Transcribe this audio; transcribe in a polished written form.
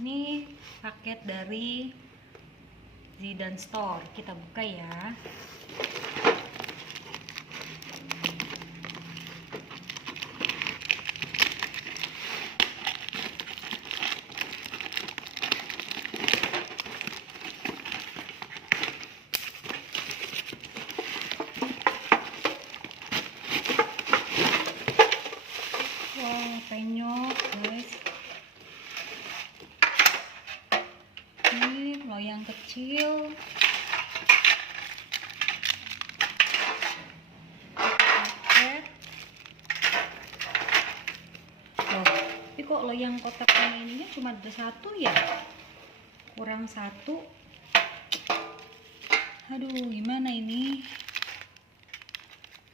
Ini paket dari Zidan Store. Kita buka ya. Wow, penyok guys. Ini loyang kecil. Paket. Loh, tapi kok loyang kotaknya ininya cuma ada satu ya? Kurang satu. Aduh, gimana ini?